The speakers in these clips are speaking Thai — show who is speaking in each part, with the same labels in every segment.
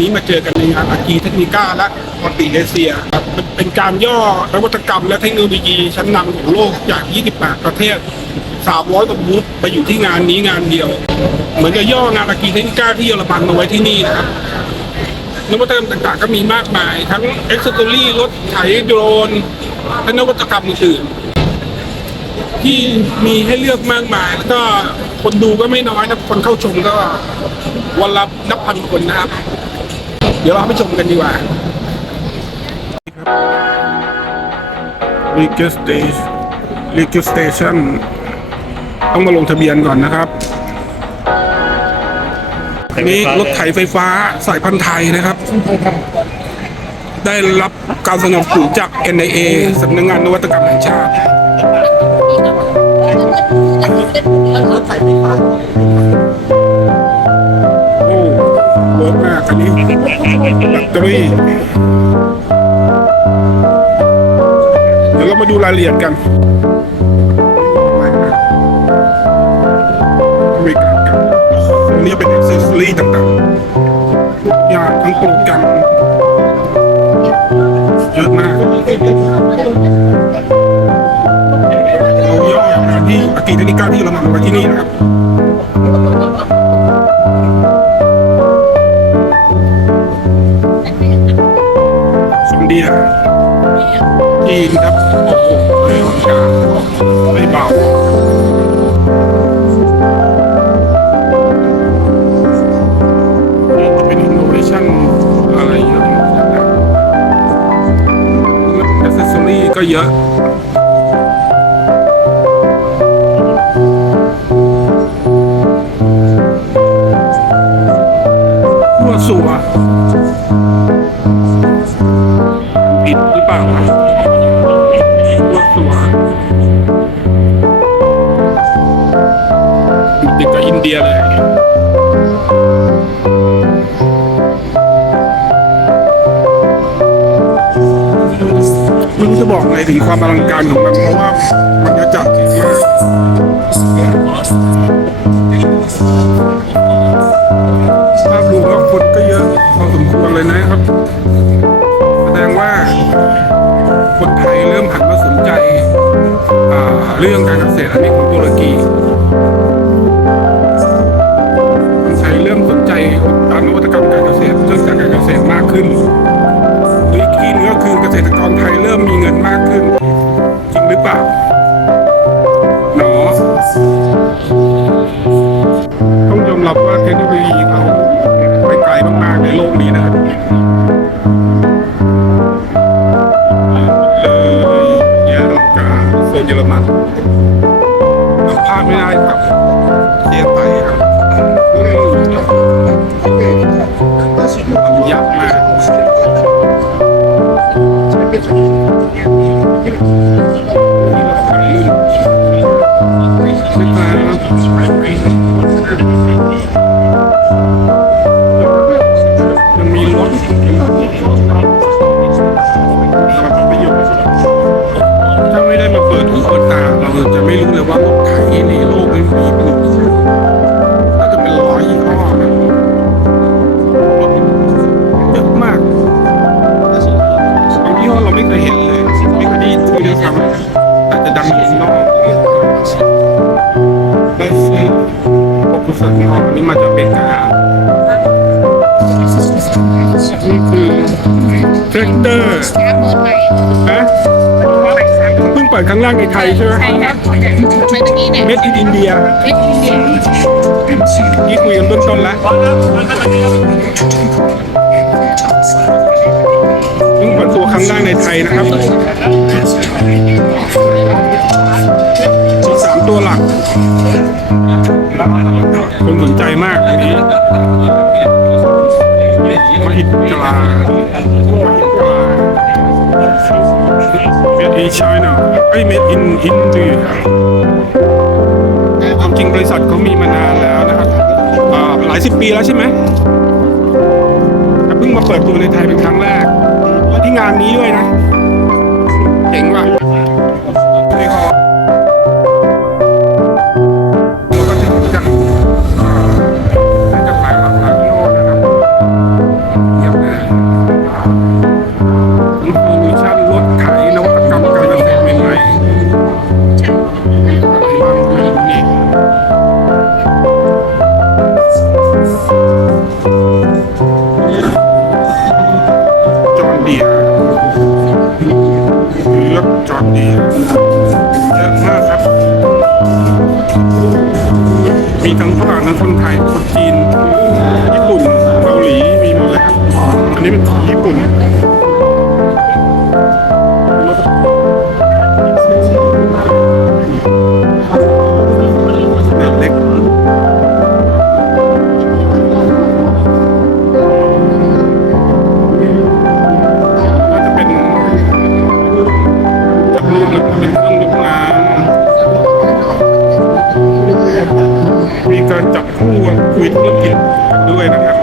Speaker 1: นี้มาเจอกันในงานอากีเทคนิก้าและปติเอเชียมันเป็นการย่อนวัตกรรมและเทคโนโลยีชั้นนำของโลกจาก 28 ประเทศ 300กว่าบูธไปอยู่ที่งานนี้งานเดียว เหมือนกับย่องานอากีเทคนิก้าที่เยอรมันมาไว้ที่นี่นะครับนวัตกรรมต่างๆ ก็มีมากมาย ทั้งเอ็กซ์ตอรี่รถไถโดรนและนวัตกรรมอื่นที่มีให้เลือกมากมาย แล้วก็คนดูก็ไม่น้อยนะคนเข้าชมก็วันละนับพันคนนะครับ เดี๋ยวเราไปชมกันดีกว่า r e g i s t r a t i o n registration ต้องมาลงทะเบียนก่อนนะครับ อันนี้รถไถไฟฟ้าสายพันธุ์ไทยนะครับ ได้รับการสนับสนุนจาก NIA สำนักงานนวัตกรรมแห่งชาติโอ้ เวิร์กมากอันนี้แบตเตอรี่ เดี๋ยวเรามาดูรายละเอียดกันบริการกันนี้เป็น a อ c เซอรี่ต่างๆอย่างทั้งโปรแกรมเยอะมากเราย่อมาที่อากีเทนิก้าที่เรามาไว้ที่นี่นะครับ เป็นอินโนเวชั่นอะไรเยอะ ถึงความอลังการของมันเพราะว่ามันจะจัดมากภาพรวมแล้วคนก็เยอะพอสมควรเลยนะครับ แสดงว่าคนไทยเริ่มหันมาสนใจเรื่องการเกษตรอันนี้ของตุรกีคนไทยเริ่มสนใจการนวัตกรรมการเกษตรเรื่องการเกษตรมากขึ้น ษตรกรไทยเริ่มมีเงินมากขึ้น จริงหรือเปล่าหนอต้องยอมรับว่าเทคโนโลยีเขาไปไกลมากๆในโลกนี้นะเลยอย่ลังกาโซนเยอรมัน ถ้าไม่ได้มาเปิดหูเปิดตาเราจะไม่รู้เลยว่ารถไถในโลกนี้มีเป็นน่าจะเป็นร้อยยี่ห้อนะเยอะมากบางยี่ห้อเราไม่เคยเห็นเลยไม่เคยได้ยินชื่อด้วยซ้ำแต่จะดัง พวกผู้สื่อข่าวอันนี้มาจากอเมริกานี่คือเทรคเตอร์
Speaker 2: เปิดใหม่
Speaker 1: นะเพิ่งเปิดครั้งแรกในไทยใช่ไหม
Speaker 2: ใช่ค่ะเมื่อกี้เนี่ย
Speaker 1: เม็ดอินเดีย
Speaker 2: เอ็กซ์อินเดีย
Speaker 1: นี่คุยกันเบื้องต้นแล้วเพิ่งเปิดตัวครั้งแรกในไทยนะครับสามตัวหลัก คนสนใจมากอันนี้มหิดจลามหิดจลา Made in China ไอ้ Made in India ความจริงบริษัทเขามีมานานแล้วนะครับอ่าหลายสิบปีแล้วใช่ไหมแต่เพิ่งมาเปิดตัวในไทยเป็นครั้งแรก ที่งานนี้ด้วยนะ เจ๋งว่ะ ดดีเยอะมากครับ มีทั้งฝรั่งทั้งคนไทยคนจีน ญี่ปุ่น เกาหลี มีหมดเลยครับ อันนี้เป็นของญี่ปุ่น มีการจับคู่คุยธุรกิจกันด้วยนะครับ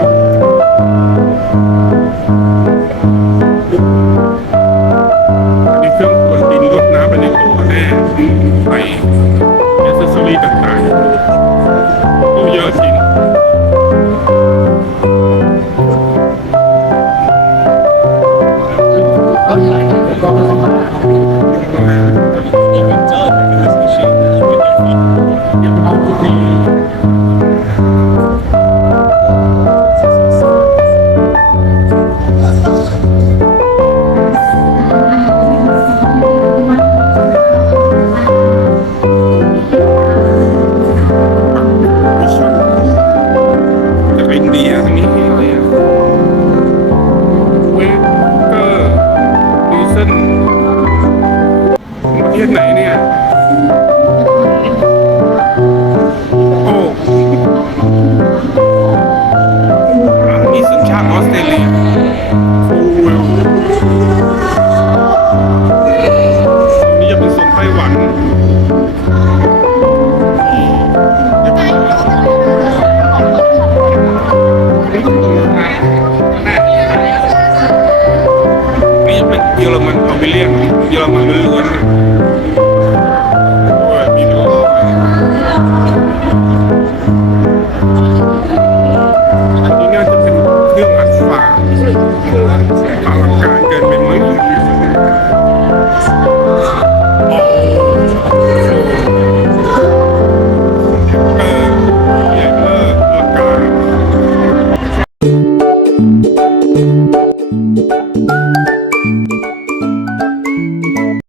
Speaker 1: อันนี้เครื่องขวดดินรดน้ำไปในตัวแน่ใส่เอเซสซอรี่ต่างๆตู้เยอะจริงมิช ประเทศไหนเนี่ย โอ้นี่สัญชาติออสเตรเลียโอ้เวลนี่จะเป็นโซนไต้หวัน